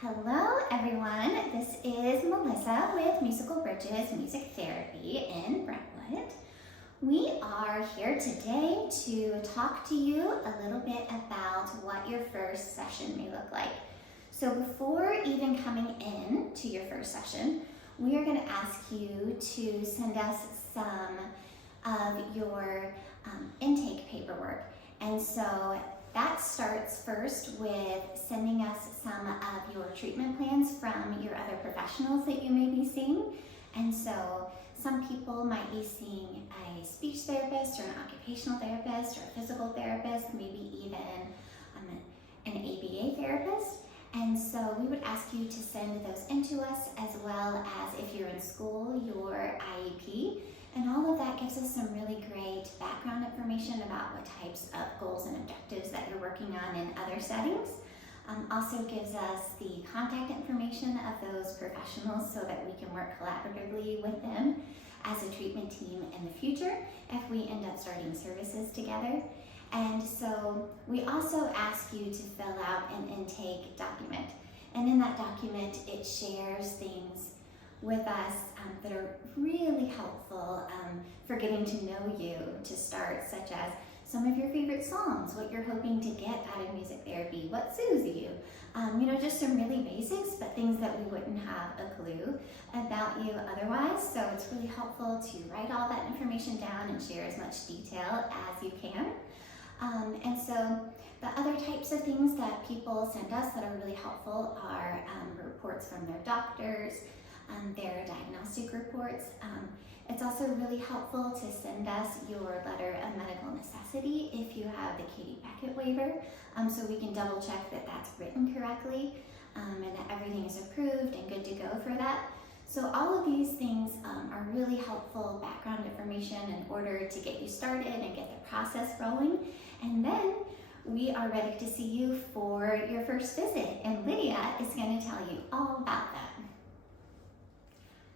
Hello everyone, this is Melissa with Musical Bridges Music Therapy in Brentwood. We are here today to talk to you a little bit about what your first session may look like. So before even coming in to your first session, we are going to ask you to send us some of your intake paperwork. And so that starts first with sending us some of your treatment plans from your other professionals that you may be seeing. And so some people might be seeing a speech therapist or an occupational therapist or a physical therapist, maybe even an ABA therapist. And so we would ask you to send those into us, as well as if you're in school, your IEP. And all of that gives us some really great background information about what types of goals and objectives that you're working on in other settings. Also gives us the contact information of those professionals so that we can work collaboratively with them as a treatment team in the future if we end up starting services together. And so we also ask you to fill out an intake document. And in that document, it shares things with us that are really helpful for getting to know you to start, such as some of your favorite songs, what you're hoping to get out of music therapy, what soothes you, just some really basics, but things that we wouldn't have a clue about you otherwise. So it's really helpful to write all that information down and share as much detail as you can. And so the other types of things that people send us that are really helpful are reports from their doctors, their diagnostic reports. It's also really helpful to send us your letter of medical necessity if you have the Katie Beckett waiver, so we can double check that that's written correctly and that everything is approved and good to go for that. So all of these things are really helpful background information in order to get you started and get the process rolling. And then we are ready to see you for your first visit, and Lydia is going to tell you all about that.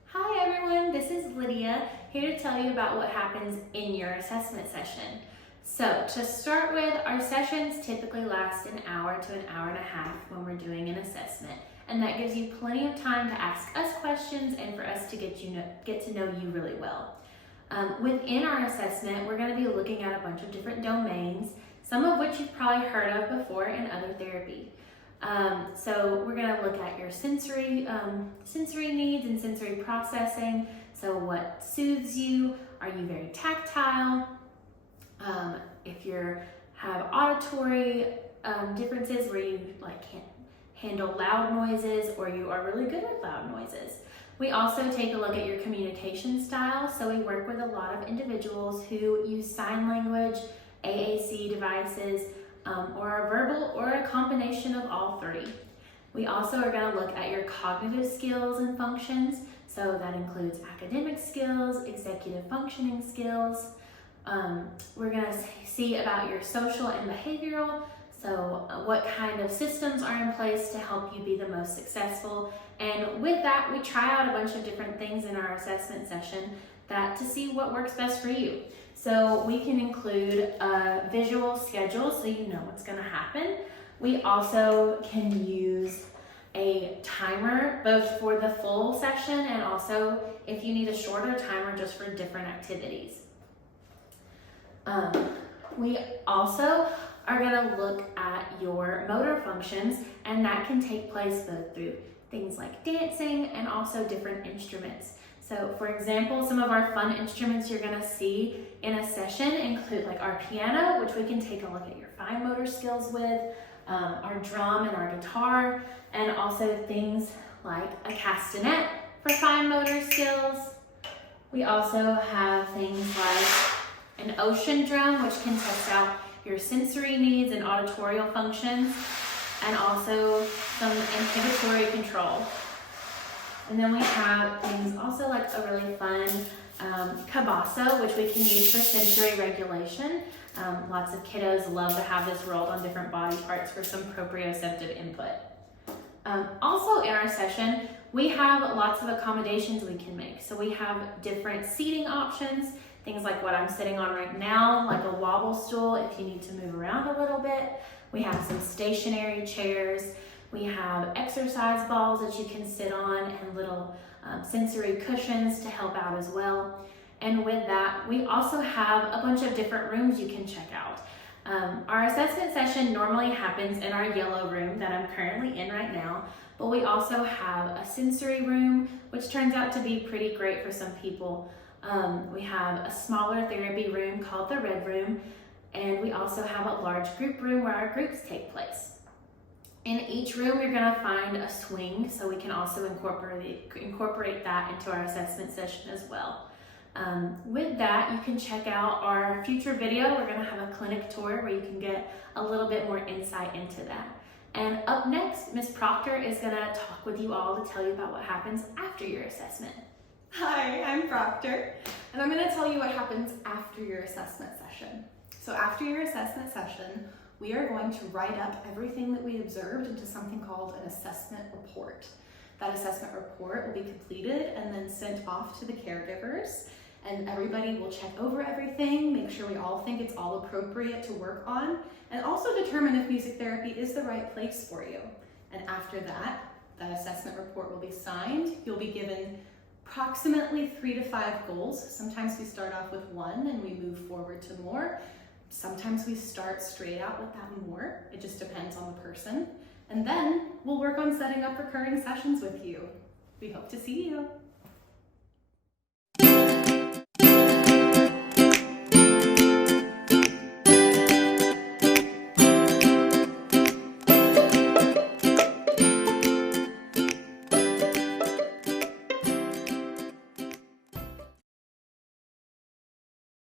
Hi everyone, this is Lydia, here to tell you about what happens in your assessment session. So to start with, our sessions typically last an hour to an hour and a half when we're doing an assessment, and that gives you plenty of time to ask us questions and for us to get to know you really well. Within our assessment, we're going to be looking at a bunch of different domains, some of which you've probably heard of before in other therapy. So we're going to look at your sensory needs and sensory processing. So what soothes you? Are you very tactile? If you have auditory differences where you can't handle loud noises, or you are really good with loud noises. We also take a look at your communication style. So we work with a lot of individuals who use sign language, AAC devices, or are verbal, or a combination of all three. We also are going to look at your cognitive skills and functions. So that includes academic skills, executive functioning skills. We're going to see about your social and behavioral. So what kind of systems are in place to help you be the most successful. And with that, we try out a bunch of different things in our assessment session to see what works best for you. So we can include a visual schedule so you know what's going to happen. We also can use a timer both for the full session and also if you need a shorter timer just for different activities. We also are going to look at your motor functions, and that can take place both through things like dancing and also different instruments. So for example, some of our fun instruments you're going to see in a session include our piano, which we can take a look at your fine motor skills with, our drum and our guitar, and also things like a castanet for fine motor skills. We also have things like an ocean drum, which can test out your sensory needs and auditorial functions, and also some inhibitory control. And then we have things also like a really fun cabasso, which we can use for sensory regulation. Lots of kiddos love to have this rolled on different body parts for some proprioceptive input. Also in our session, we have lots of accommodations we can make. So we have different seating options, things like what I'm sitting on right now, like a wobble stool if you need to move around a little bit. We have some stationary chairs. We have exercise balls that you can sit on and little sensory cushions to help out as well. And with that, we also have a bunch of different rooms you can check out. Our assessment session normally happens in our yellow room that I'm currently in right now, but we also have a sensory room, which turns out to be pretty great for some people. We have a smaller therapy room called the red room, and we also have a large group room where our groups take place. In each room, you're gonna find a swing, so we can also incorporate that into our assessment session as well. With that, you can check out our future video. We're gonna have a clinic tour where you can get a little bit more insight into that. And up next, Ms. Proctor is gonna talk with you all to tell you about what happens after your assessment. Hi, I'm Proctor, and I'm going to tell you what happens after your assessment session. So after your assessment session, we are going to write up everything that we observed into something called an assessment report. That assessment report will be completed and then sent off to the caregivers, and everybody will check over everything, make sure we all think it's all appropriate to work on, and also determine if music therapy is the right place for you. And after that, that assessment report will be signed. You'll be given approximately 3 to 5 goals. Sometimes we start off with 1 and we move forward to more. Sometimes we start straight out with that more. It just depends on the person. And then we'll work on setting up recurring sessions with you. We hope to see you.